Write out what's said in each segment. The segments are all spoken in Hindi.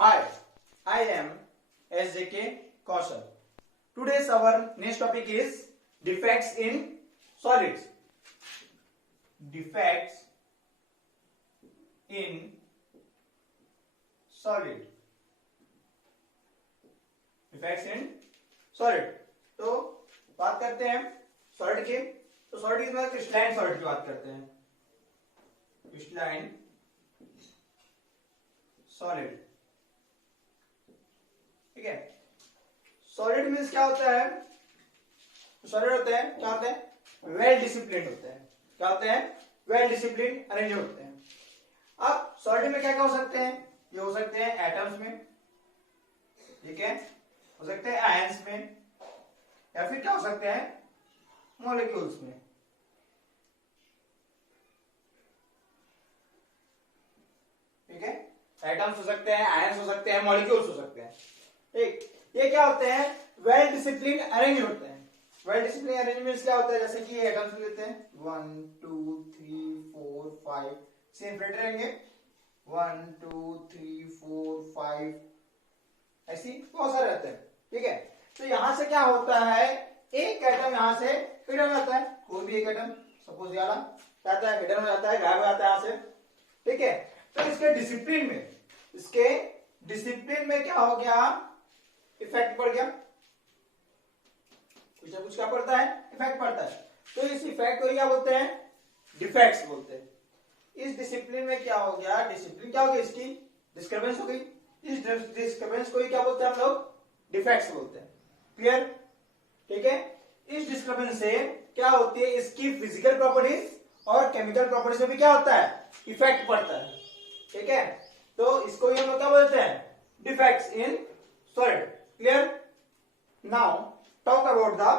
Hi, I am SJK Kaushal. Today's our next topic is defects in solids. Defects in solid. Defects in solid. तो बात करते हैं सॉलिड की. तो सॉलिड की मतलब क्रिस्टलाइन सॉलिड की बात करते हैं. Crystalline solid. ठीक है. सॉलिड मीन्स क्या होता है? सॉलिड होते हैं क्या होते हैं? वेल डिसिप्लिन होते हैं. क्या होते हैं? वेल डिसिप्लिन अरेंज होते हैं. अब सॉलिड में क्या क्या हो सकते हैं? ये हो सकते हैं एटम्स में, ठीक है, हो सकते हैं आयंस में, या फिर क्या हो सकते हैं? मॉलिक्यूल्स में. ठीक है, एटम्स हो सकते हैं, आयंस हो सकते हैं, मॉलिक्यूल्स हो सकते हैं. ठीक, ये क्या होते हैं? वेल डिसिप्लिन अरेंज होते हैं. वेल डिसिप्लिन अरेंजमेंट क्या होता है? जैसे कि एटम्स लेते हैं 1 2 3 4 5 सेम फ्रेट रहेंगे 1 2 3 4 5 ऐसी बहुत सारे रहते हैं. ठीक है, तो यहां से क्या होता है? एक एटम यहां से हिडन हो जाता है. कोई भी एक एटम सपोज ये वाला जाता है, हिडन हो जाता है, गायब हो जाता है यहां से. ठीक है, तो इसके डिसिप्लिन में क्या हो गया? इफेक्ट पड़ गया. कुछ ना कुछ क्या पड़ता है? इफेक्ट पड़ता है. तो इस इफेक्ट को क्या बोलते हैं? डिफेक्ट्स बोलते हैं. इस डिसिप्लिन में क्या हो गया? डिसिप्लिन क्या हो गई? इसकी डिस्टर्बेंस हो गई. इस डिस्टर्बेंस को ही क्या बोलते हैं हम लोग? डिफेक्ट्स बोलते हैं. क्लियर? ठीक है, इस डिस्टर्बेंस से क्या होती है? इसकी फिजिकल प्रॉपर्टीज और केमिकल प्रॉपर्टीज में भी क्या होता है? इफेक्ट पड़ता है. ठीक है, तो इसको ही हम लोग क्या बोलते हैं? Defects in solid. Clear? Now talk about the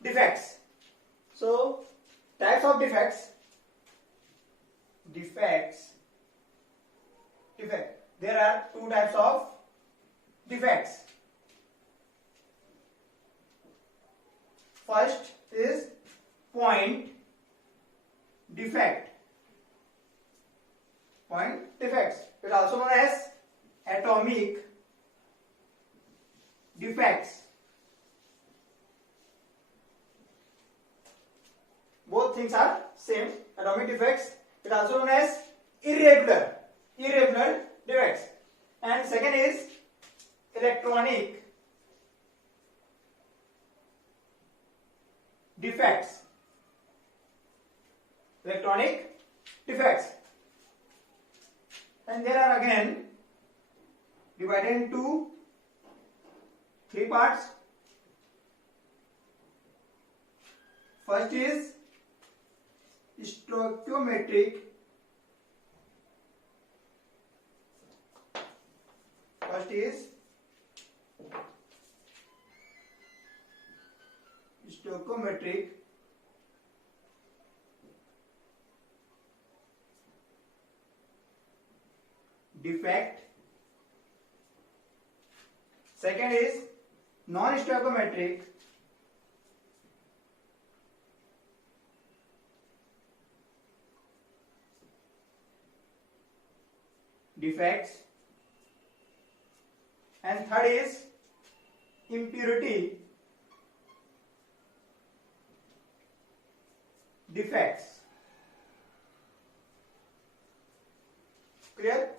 defects. So types of defects. There are two types of defects. First is point defect. Point defects. It is also known as atomic defects. Both things are same. Atomic defects. It is also known as irregular defects. And second is electronic defects. Electronic defects. And there are again divided into three parts. First is stoichiometric. First is stoichiometric defect. Second is non-stoichiometric defects, and third is impurity defects. Clear?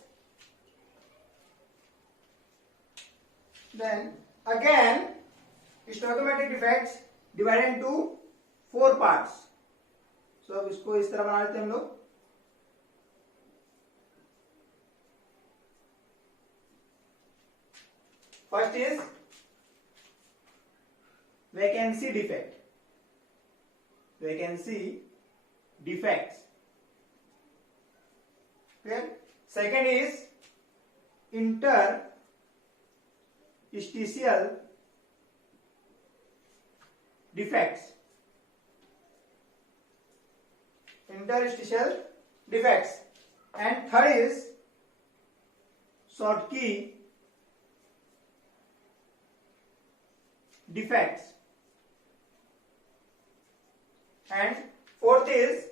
Then again stoichiometric defects divided into four parts. So अब इसको इस तरह बना लेते हैं हम लोग. First is vacancy defect. Vacancy defects. Clear? Second is interstitial defects. Interstitial defects. And third is Schottky defects. And fourth is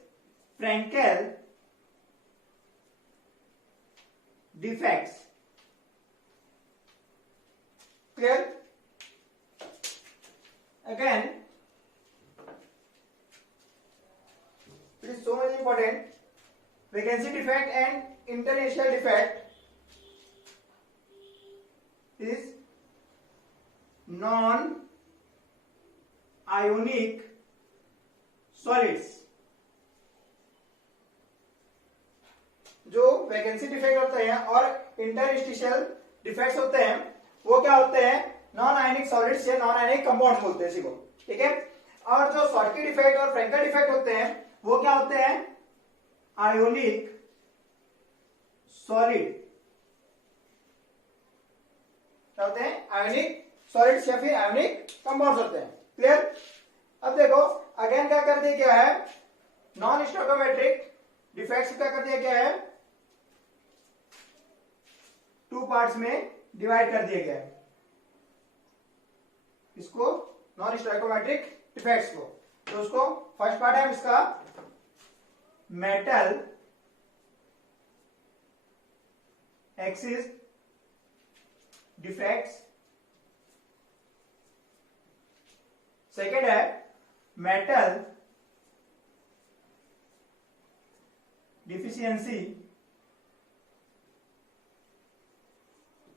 Frankel defects. Clear? Again it is so much important, vacancy defect and international defect is non-ionic solids। जो वैकेंसी डिफेक्ट होते हैं और इंटरस्टिशियल डिफेक्ट्स होते हैं वो क्या होते हैं? नॉन आयनिक सॉलिड्स या नॉन आयनिक कंपाउंड बोलते हैं इसी को, ठीक है। और जो शॉर्टकी डिफेक्ट और फ्रैंकल डिफेक्ट होते हैं वो क्या होते हैं? Ionic solid. क्या होते हैं? आयोनिक सॉलिड्स या फिर आयोनिक कंपाउंड्स होते हैं। क्लियर? अब देखो अगेन क्या कर दिया गया है? नॉन स्टोइकोमेट्रिक डिफेक्ट्स क्या कर दिया गया है? 2 पार्ट्स में डिवाइड कर दिया गया है इसको, नॉन स्टोइकोमेट्रिक डिफेक्ट्स को। तो उसको फर्स्ट पार्ट है इसका मेटल एक्सिस डिफेक्ट्स, सेकेंड है मेटल डिफिशियंसी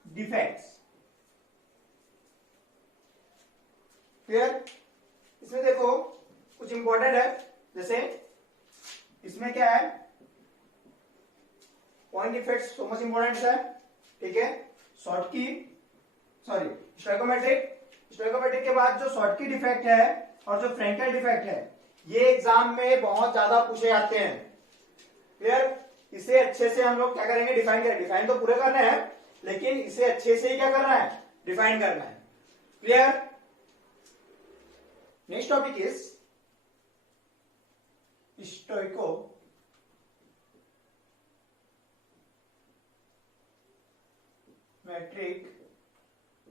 डिफेक्ट्स। क्लियर? इसमें देखो कुछ इंपॉर्टेंट है, जैसे इसमें क्या है? Point defects so much important है, ठीक है। शॉर्टकी स्टोइकोमेट्रिक के बाद जो शॉर्टकी डिफेक्ट है और जो फ्रैंकल डिफेक्ट है ये एग्जाम में बहुत ज्यादा पूछे जाते हैं। क्लियर? इसे अच्छे से हम लोग क्या करेंगे? डिफाइन करेंगे। डिफाइन तो पूरे करना है लेकिन इसे अच्छे से ही क्या करना है? डिफाइन करना है। Clear? Next topic is stoichiometric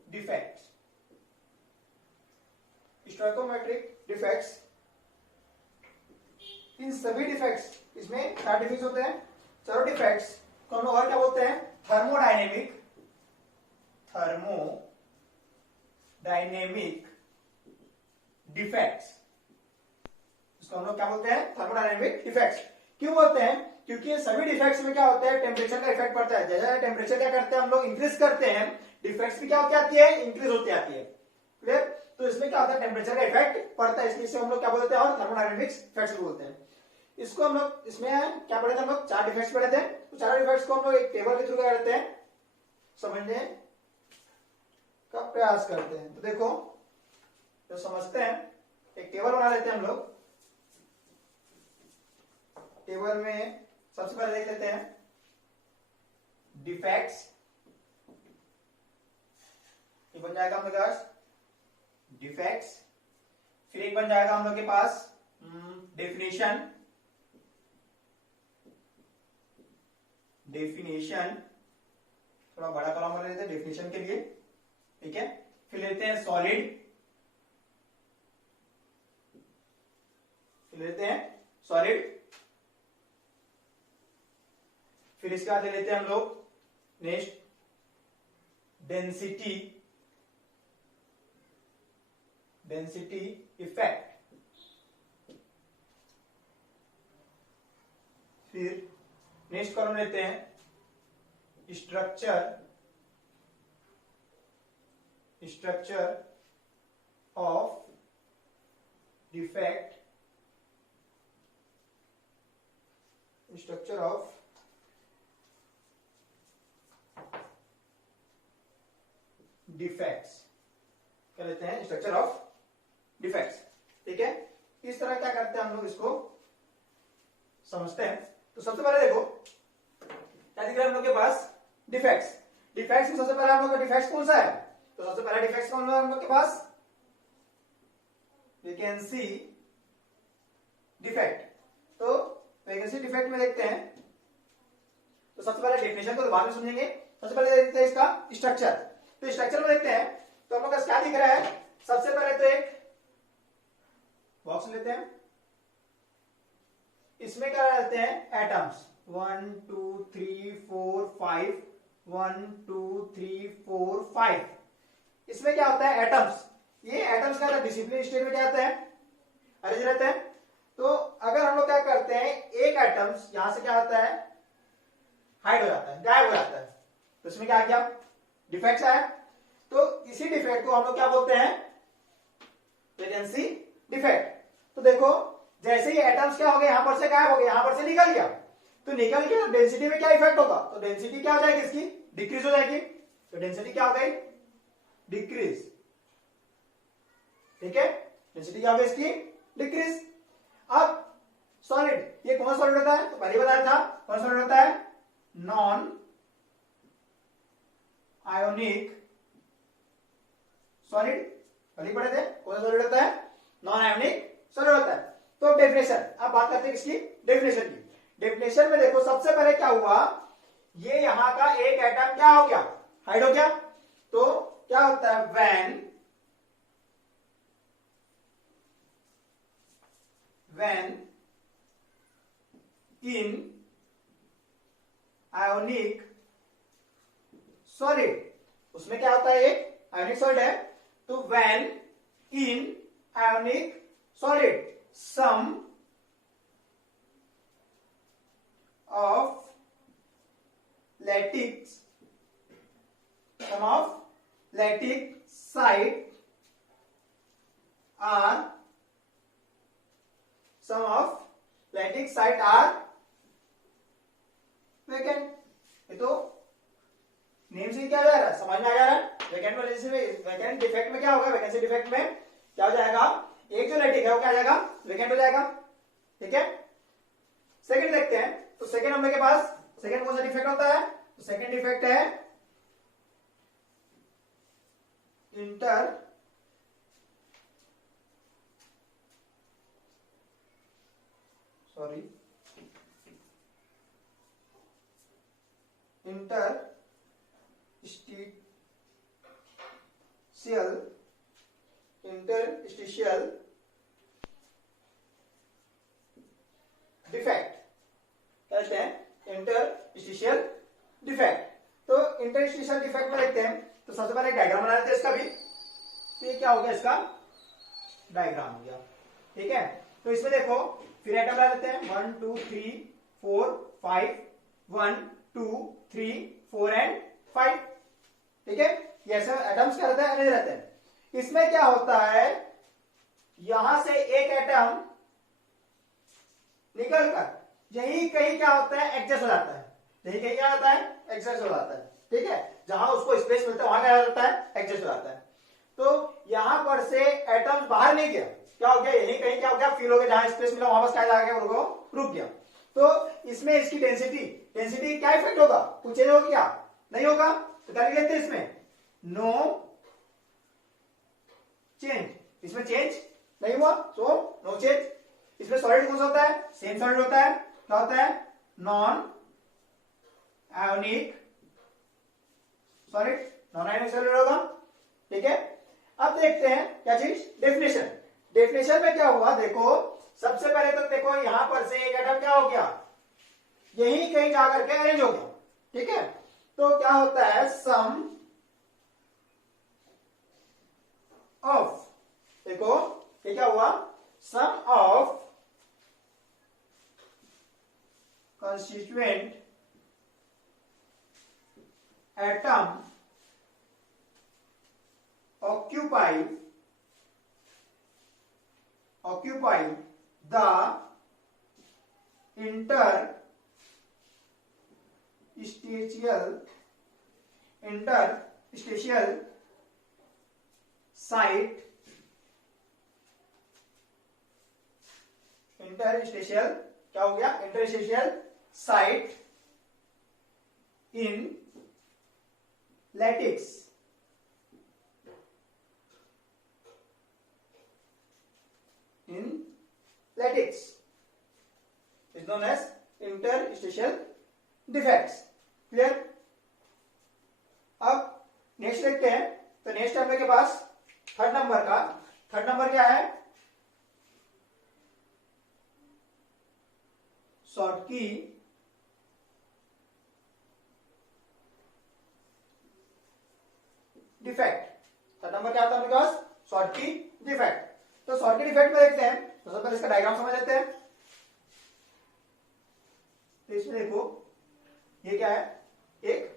defects. Stoichiometric defects, इन सभी डिफेक्ट्स, इसमें 4 डिफेक्ट्स होते हैं। चारों डिफेक्ट्स को हम लोग और क्या बोलते हैं? Thermodynamic defects. इसको हम लोग क्या बोलते हैं? Thermodynamic defects. क्यों बोलते हैं? क्योंकि सभी डिफेक्ट्स में क्या होता है? टेम्परेचर का इफेक्ट पड़ता है। जैसे टेम्परेचर क्या करते हैं हम लोग? इंक्रीज करते हैं, डिफेक्ट्स भी क्या होती आती है? इंक्रीज होती आती है। क्लियर? तो इसमें क्या होता है? टेम्परेचर का इफेक्ट पड़ता है, इसलिए हम लोग क्या बोलते हैं? और थर्मोडायनेमिक्स इफेक्ट्स बोलते हैं। इसको हम लोग इसमें क्या पढ़े थे? हम लोग 4 डिफेक्ट्स पढ़े थे। तो 4 डिफेक्ट्स को हम लोग एक टेबल के थ्रू क्या करते हैं? समझने का प्रयास करते हैं। तो देखो जो समझते हैं, एक टेबल बना लेते हैं हम लोग। टेबल में सबसे पहले देख लेते हैं डिफेक्ट्स, ये बन जाएगा हम लोग के पास डिफेक्ट्स। फिर एक बन जाएगा हम लोग के पास डेफिनेशन, थोड़ा बड़ा कॉलम बना लेते हैं डेफिनेशन के लिए, ठीक है। फिर लेते हैं सॉलिड, फिर इसके बाद ले लेते हैं हम लोग नेक्स्ट डेंसिटी इफेक्ट। फिर नेक्स्ट कॉलम लेते हैं स्ट्रक्चर ऑफ डिफेक्ट, क्या लेते हैं? स्ट्रक्चर ऑफ डिफेक्ट्स, ठीक है। इस तरह क्या करते हैं हम लोग इसको समझते हैं। तो सबसे पहले देखो क्या दिख रहा है हम लोग के पास? डिफेक्ट्स में सबसे पहले हम लोग का डिफेक्ट्स कौन सा है? तो सबसे पहला डिफेक्ट्स कौन है हम लोग के पास? Vacancy defect. तो वैकेंसी डिफेक्ट में देखते हैं, तो सबसे पहले डेफिनेशन को बाद में समझेंगे। सबसे पहले देखते हैं इसका स्ट्रक्चर। तो स्ट्रक्चर में देखते हैं तो हम लोग का क्या दिख रहा है? सबसे पहले तो एक बॉक्स लेते हैं, इसमें क्या रहते हैं? एटम्स 1 2 3 4 5, 1 2 3 4 5। इसमें क्या होता है एटम्स, ये एटम्स क्या होता है डिसिप्लिन स्टेट में क्या होता है अरेंज रहते हैं। तो अगर हम लोग क्या करते हैं एक एटम्स यहां से क्या होता है हाइड हो जाता है, गायब हो जाता है, तो इसमें क्या किया डिफेक्ट्स आया। तो इसी डिफेक्ट को हम लोग क्या बोलते हैं वेकेंसी डिफेक्ट। तो देखो जैसे ही एटम्स क्या हो गए यहां पर से गायब हो गए, यहां पर से निकल गया, तो निकल गया डेंसिटी में क्या इफेक्ट होगा, तो डेंसिटी क्या हो जाएगी इसकी डिक्रीज हो जाएगी, तो डेंसिटी क्या हो गई डिक्रीज, ठीक है डेंसिटी क्या हो गई इसकी डिक्रीज। अब सॉलिड, ये कौन सॉलिड होता है, तो पहले बताया था कौन सॉलिड होता है नॉन आयोनिक सॉलिड, पहले पढ़े थे कौन सा सॉलिड होता है नॉन आयोनिक सॉलिड होता है। तो डेफिनेशन, अब बात करते हैं किसकी डेफिनेशन की। डेफिनेशन में देखो सबसे पहले क्या हुआ, ये यहां का एक एटम क्या हो गया हाइड हो गया, तो क्या होता है व्हेन इन आयोनिक सॉलिड, उसमें क्या होता है एक आयोनिक सॉलिड है, तो when in ionic solid some of lattice site are vacant। ये तो नेम से क्या हो जा रहा है समझ में आ जा रहा है। वैकेंट वैकेंट डिफेक्ट में क्या होगा, वैकेंसी डिफेक्ट में क्या हो जाएगा एक जो लैटिक है वो क्या हो जाएगा वैकेंट हो जाएगा, ठीक है। सेकंड देखते हैं, तो सेकंड हम लोग के पास सेकंड कौन सा डिफेक्ट होता है, तो सेकंड डिफेक्ट है इंटरस्टिशियल डिफेक्ट, कहते हैं इंटरस्टिशियल डिफेक्ट। तो इंटरस्टिशियल डिफेक्ट में देखते हैं, तो सबसे पहले एक डायग्राम बना लेते हैं इसका भी, तो ये क्या हो गया इसका डायग्राम हो गया, ठीक है। तो इसमें देखो फिर आइटम बना लेते हैं 1 2 3 4 5 1 2 3 4 एंड 5, ठीक है। ये ऐसे एटम्स क्या रहते हैं अरेंज रहते हैं। इसमें क्या होता है यहां से एक एटम निकलकर यही कहीं क्या होता है एडजस्ट हो जाता है, यही कहीं क्या होता है एडजस्ट हो जाता है, ठीक है। जहां उसको स्पेस मिलता है वहां क्या होता है एडजस्ट हो जाता है। तो यहां पर से एटम बाहर नहीं गया, क्या हो गया यही कहीं क्या हो गया फील हो गया, जहां स्पेस मिला वहां बस क्या जा गया रुक गया। तो इसमें इसकी डेंसिटी क्या इफेक्ट होगा, कुछ चेंज होगा क्या नहीं होगा, तो क्या लिख लेते हैं इसमें नो चेंज, इसमें चेंज नहीं हुआ तो नो चेंज। इसमें सॉलिड कौन सा होता है सेम सॉलिड होता है, क्या होता है नॉन आयोनिक सॉलिड होगा, ठीक है। अब देखते हैं क्या चीज डेफिनेशन में क्या हुआ, देखो सबसे पहले तो देखो यहां पर से एक एटम क्या हो गया यही कहीं जाकर के अरेंज हो गया, ठीक है। तो क्या होता है सम ऑफ, देखो ये क्या हुआ some of constituent atom occupy the interstitial site क्या हो गया interstitial site in lattice is known as interstitial defects, clear. अब नेक्स्ट देखते हैं, तो नेक्स्ट हम लोग के पास थर्ड नंबर क्या है शॉर्टकी डिफेक्ट, नंबर क्या होता है अपने पास? Schottky defect. तो शॉर्टकी डिफेक्ट में देखते हैं, तो सबसे पहले इसका डायग्राम समझ लेते हैं। तो इसमें देखो ये क्या है, एक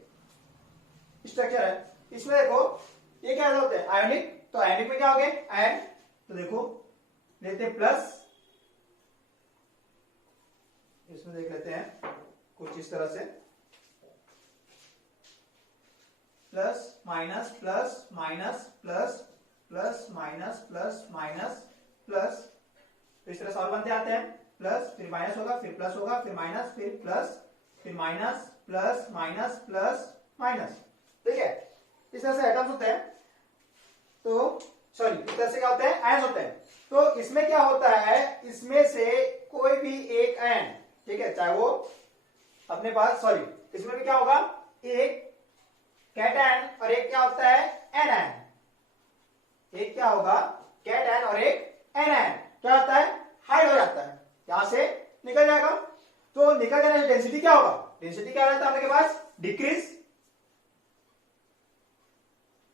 स्ट्रक्चर है। इसमें देखो ये क्या होते हैं? आयोनिक। तो आयोनिक में क्या हो गए? आयन। तो देखो लेते हैं प्लस, इसमें देख लेते हैं कुछ इस तरह से, plus minus plus minus plus plus minus plus minus plus, तो इस तरह से और बनते आते हैं। प्लस फिर माइनस होगा, फिर प्लस होगा, फिर माइनस, फिर प्लस, फिर minus plus minus plus minus. ठीक है, इस तरह से एटम्स होते हैं। तो सॉरी, इस तरह से क्या होते हैं? आयन्स होते हैं। तो इसमें क्या होता है, इसमें से कोई भी एक आयन, ठीक है, चाहे वो अपने पास, सॉरी, इसमें भी क्या होगा? एक कैटायन और एक क्या होता है? एनायन। एक क्या होगा? कैटायन और एक एनायन। क्या होता है? हाइड हो जाता है, यहां से निकल जाएगा। तो निकल जाने से डेंसिटी क्या होगा? डेंसिटी क्या रहता है आपके पास? डिक्रीज।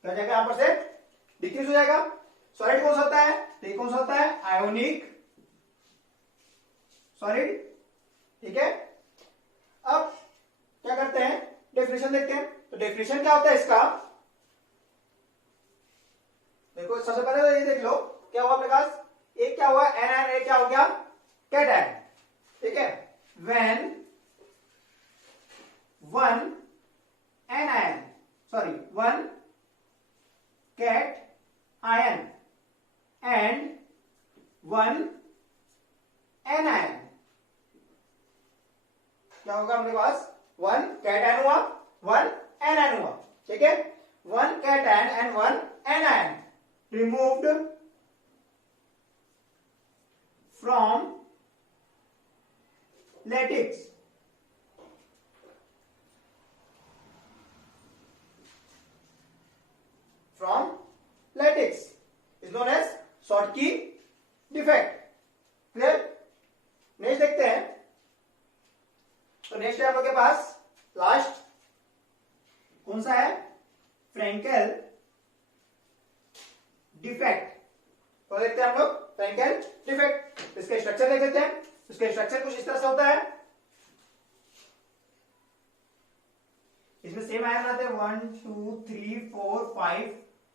क्या जाएगा यहां पर से? डिक्रीज हो जाएगा। सॉलिड कौन सा होता है? तो ये कौन सा होता है? Ionic solid. ठीक है, अब क्या करते हैं? डेफिनेशन देखते हैं। तो डेफिनेशन क्या होता है इसका? देखो सबसे पहले तो ये देख लो क्या हुआ अपने पास? एक क्या हुआ? एनायन। एक क्या हो गया? कैटायन। ठीक है, when one anion, sorry, one cation and one anion, क्या होगा अपने पास? वन कैटायन हुआ, वन एनायन हुआ। ठीक है, one cation and one anion removed from lattice, from lattice is known as Schottky defect. Clear? Next देखते हैं। तो नेक्स्ट है हम लोग के पास लास्ट कौन सा है? फ्रेंकेल डिफेक्ट। तो देखते हैं हम लोग फ्रेंकेल डिफेक्ट। इसके स्ट्रक्चर देख लेते हैं। इसके स्ट्रक्चर कुछ इस तरह से होता है। इसमें सेम आयन आते हैं 1 2 3 4 5,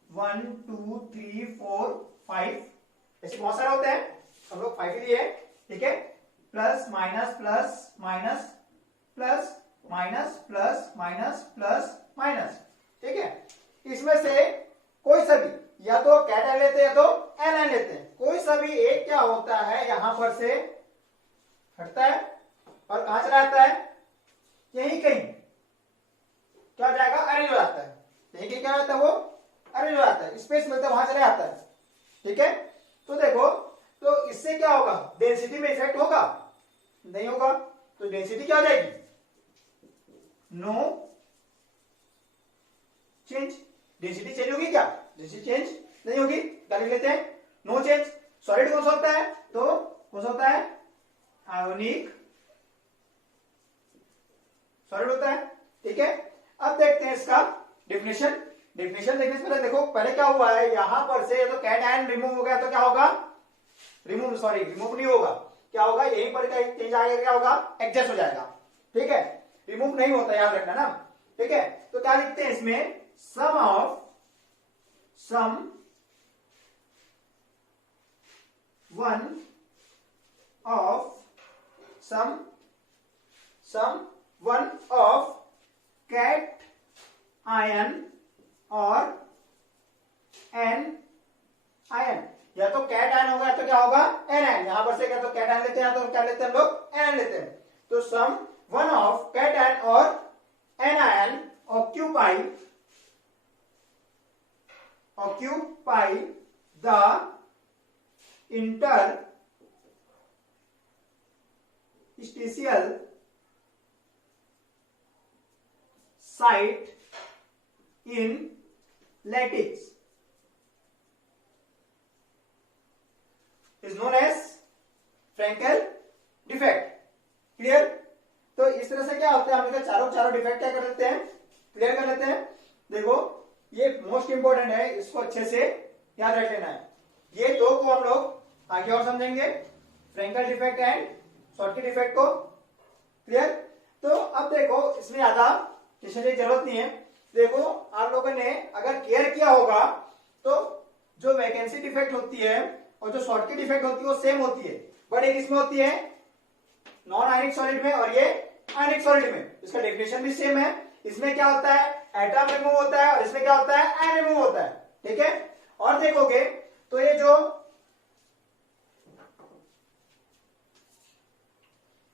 1 2 3 4 5, ऐसे बहुत सारे होते हैं, हम लोग 5 ही लिए। ठीक है, plus minus plus minus plus minus plus minus plus minus. ठीक है, इसमें से कोई सा भी, या तो कैटायन लेते हैं या तो एनायन लेते हैं, कोई सा भी एक क्या होता है यहां पर से हटता है और कहां चला जाता है? यहीं कहीं क्या हो जाएगा? अरेंज हो जाता है। यहीं कहीं क्या होता है? वो अरेंज हो जाता है, स्पेस मिलता है, वहां चला जाता है। ठीक है, तो देखो, तो इससे क्या होगा? डेंसिटी में इफेक्ट होगा? नहीं होगा। तो डेंसिटी क्या हो जाएगी? No change. डेंसिटी चेंज होगी क्या? डेंसिटी चेंज नहीं होगी। क्या लिख लेते हैं? No change. सॉलिड कौन सा होता है? तो कौन सा होता है? आयोनिक सॉलिड होता है। ठीक है, अब देखते हैं इसका डेफिनेशन। डेफिनेशन देखने से पहले देखो पहले क्या हुआ है, यहां पर से तो कैटायन रिमूव हो गया, तो क्या होगा? रिमूव नहीं होगा, क्या होगा? यहीं पर चेंज आएगा, क्या होगा? एडजस्ट हो जाएगा। ठीक है, रिमूव नहीं होता, याद रखना ना। ठीक है, तो क्या लिखते हैं इसमें? Some of one of cation और एन आयन। या तो कैट आयन होगा तो क्या होगा? Anion. यहां पर से क्या तो कैट आयन लेते हैं, तो क्या लेते हैं हम लोग? एन आयन लेते हैं। तो some one of cation और anion occupy the interstitial site in lattice is known as Frankel defect. Clear? तो इस तरह से क्या होता है, हम चारों डिफेक्ट क्या कर लेते हैं? क्लियर कर लेते हैं। देखो ये मोस्ट इंपॉर्टेंट है, इसको अच्छे से याद रख लेना है। ये दो को हम लोग आगे और समझेंगे, Frenkel defect and Schottky defect को। क्लियर? तो अब देखो इसमें ज्यादा टेंशन की जरूरत नहीं है। देखो आप लोगों ने अगर केयर किया होगा तो जो वैकेंसी डिफेक्ट होती है और जो शॉर्टकी डिफेक्ट होती है वो सेम होती है, बट एक इसमें होती है नॉन आयनिक सॉलिड में और ये आयनिक सॉलिड में। इसका डेफिनेशन भी सेम है। इसमें क्या होता है, एटम रिमूव होता है और इसमें क्या होता है, आयन रिमूव होता है। ठीक है? और देखोगे तो ये जो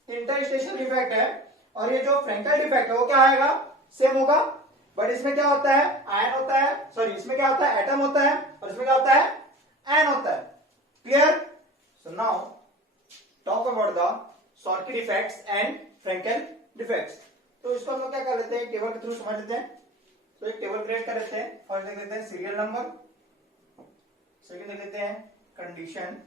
इंटरस्टेशियल डिफेक्ट है और ये जो फ्रेंकल डिफेक्ट है वो क्या आएगा, सेम होगा, बट इसमें क्या होता है, आयन होता है, सॉरी इसमें क्या होता है, एटम होता है और इसमें क्या होता है, आयन होता है। Clear? So now talk about the Schottky defects and Frenkel defects. तो इसको हम लोग क्या कर लेते हैं, टेबल के थ्रू समझ लेते हैं। तो एक टेबल क्रिएट कर लेते हैं। फर्स्ट देख लेते हैं सीरियल नंबर, सेकंड देख लेते हैं कंडीशन,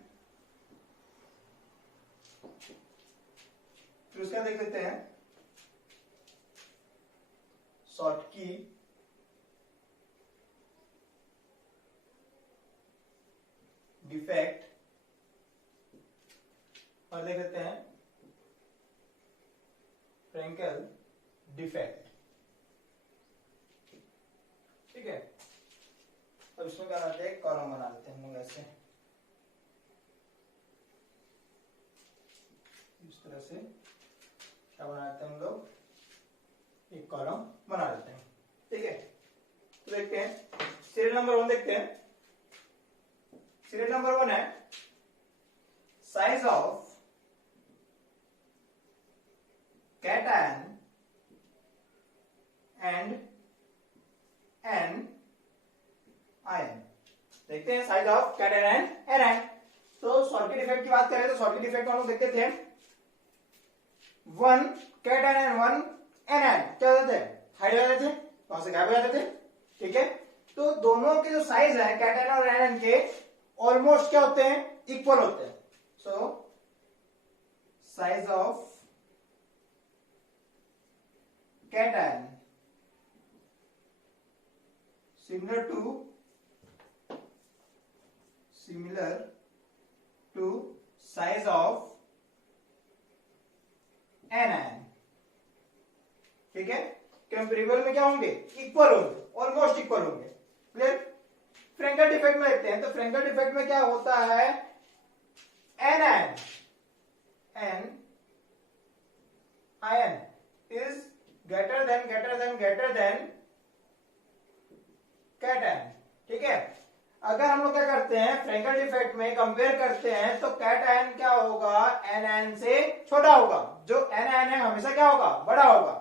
फिर उसका देख लेते हैं शॉर्टकी, डिफेक्ट और देख लेते हैं फ्रेंकल डिफेक्ट। ठीक है? अब इसमें क्या करते हैं, कॉलम बना लेते हैं हम लोग ऐसे, इस तरह से क्या बनाते हैं हम लोग, एक कॉलम बना लेते हैं। ठीक है? तो देखते हैं सीरियल नंबर 1 देखते हैं। सीरियल नंबर 1 है size of cation and anion. देखते हैं size of cation and anion. तो शॉर्टकी डिफेक्ट की बात करें तो शॉर्टकी डिफेक्ट हम लोग देखते थे 1 कैटन एंड 1 एनायन क्या होते थे, हाइड हो जाते थे, वहां से गायब हो जाते थे। ठीक है? तो दोनों के जो साइज है कैटन और एनायन के ऑलमोस्ट क्या होते हैं, इक्वल होते हैं। So size of cation similar to size of anion। ठीक है? कंपेरेबल में क्या होंगे, इक्वल होंगे, ऑलमोस्ट इक्वल होंगे। क्लियर? फ्रेंकल डिफेक्ट में देखते हैं। तो फ्रेंकल डिफेक्ट में क्या होता है, anion ion is greater than cation। ठीक है? अगर हम लोग क्या करते हैं फ्रेंकल डिफेक्ट में कंपेयर करते हैं तो कैटायन क्या होगा, एनायन से छोटा होगा, जो एनायन है हमेशा क्या होगा, बड़ा होगा।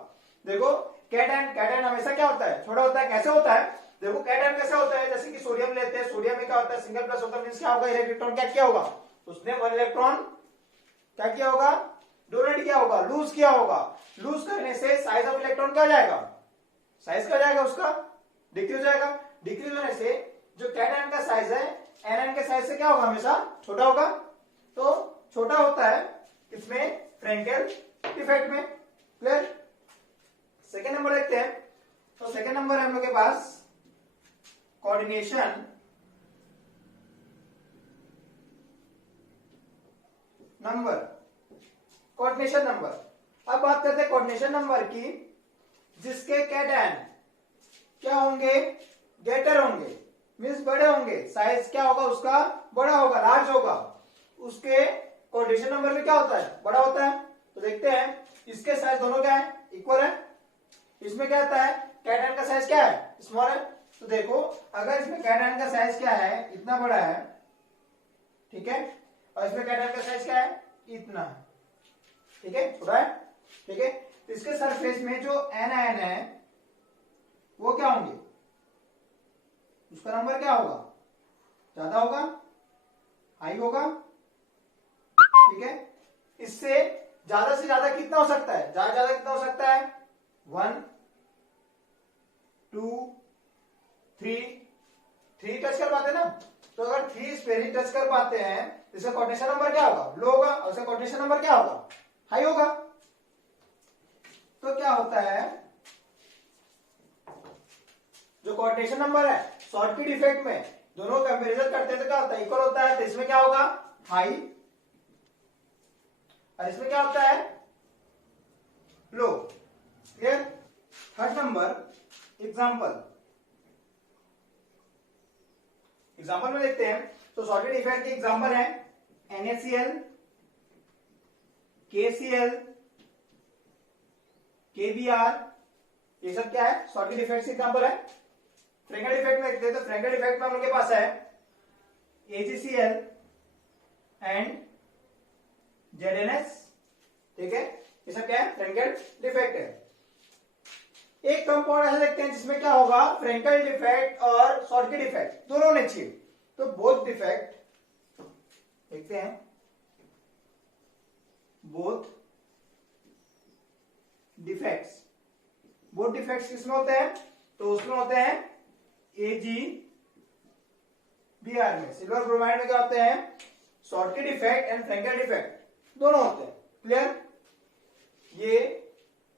देखो कैटायन हमेशा क्या होता है, छोटा होता है। कैसे होता है, देखो कैटायन कैसे होता है, जैसे कि सोडियम लेते हैं, सोडियम में क्या होता है, सिंगल प्लस होता है, मींस क्या होगा, इलेक्ट्रॉन क्या किया होगा, उसने 1 इलेक्ट्रॉन क्या किया होगा, डोनेट किया होगा, लूज किया होगा। लूज करने से साइज ऑफ इलेक्ट्रॉन क्या हो जाएगा, साइज क्या हो जाएगा, उसका डिक्रीज हो जाएगा। डिक्रीज होने से जो कैटायन का साइज है एनायन के साइज से क्या होगा, हमेशा छोटा होगा। तो छोटा होता है इसमें फ्रेंकल डिफेक्ट में। क्लियर? सेकेंड नंबर देखते हैं। तो सेकेंड नंबर है हम लोग के पास कोऑर्डिनेशन नंबर, कोऑर्डिनेशन नंबर। अब बात करते हैं कोऑर्डिनेशन नंबर की, जिसके कैटायन क्या होंगे, ग्रेटर होंगे, मीन्स बड़े होंगे, साइज क्या होगा उसका, बड़ा होगा, लार्ज होगा। उसके कोऑर्डिनेशन नंबर में क्या होता है, बड़ा होता है। तो देखते हैं इसके साइज दोनों क्या है, इक्वल है। इसमें क्या होता है, कैटायन का साइज क्या है, स्मॉल है। तो देखो अगर इसमें कैटायन का साइज क्या है, इतना बड़ा है, ठीक है, और इसमें कैटायन का साइज क्या है, इतना है, ठीक है, छोटा है। ठीक है? तो इसके सरफेस में जो एनायन है वो क्या होंगे, उसका नंबर क्या होगा, ज्यादा होगा, हाई होगा। ठीक है? इससे ज्यादा से ज्यादा कितना हो सकता है, ज्यादा ज्यादा कितना हो सकता है, 1 2 3 टच कर पाते ना। तो अगर 3 इस पे ही टच कर पाते हैं, इसका कोऑर्डिनेशन नंबर क्या होगा, लो होगा, और इसका कोऑर्डिनेशन नंबर क्या होगा, हाई होगा। तो क्या होता है, जो कोऑर्डिनेशन नंबर है शॉर्टकट इफेक्ट में दोनों कंपैरिजन करते हैं तो क्या होता है, इक्वल होता है, तो इसमें क्या होगा हाई और इसमें क्या होता है लो। क्लियर। थर्ड नंबर एग्जांपल में देखते हैं। तो शॉर्टकट इफेक्ट के एग्जांपल है NaCl, KCl, KBr, ये सब क्या है शॉर्टकट इफेक्ट के एग्जांपल है। फ्रेंकेल इफेक्ट में देखते हैं। तो फ्रेंकेल इफेक्ट में हम लोग के पास है AgCl एंड ZnS। ठीक है, ये सब क्या है फ्रेंकेल इफेक्ट है। एक कंपाउंड ऐसा देखते हैं जिसमें क्या होगा फ्रेंकेल इफेक्ट और शॉर्टकट इफेक्ट दोनों होने चाहिए। तो बोथ डिफेक्ट देखते हैं, बोथ डिफेक्ट्स किसमें होते हैं, तो उसमें होते हैं AgBr में। सिल्वर ब्रोमाइड में क्या होते हैं शॉर्टकट इफेक्ट एंड फ्रेंकेल इफेक्ट दोनों होते हैं। क्लियर। ये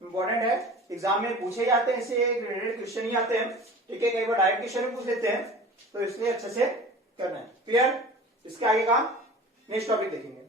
इंपॉर्टेंट है, एग्जाम में पूछे जाते हैं, इससे रिलेटेड क्वेश्चन ही आते हैं। ठीक है, कई बार डायरेक्ट क्वेश्चन भी पूछ लेते हैं, तो इसलिए अच्छे से करना है। क्लियर। इसके आगे का नेक्स्ट टॉपिक देखेंगे।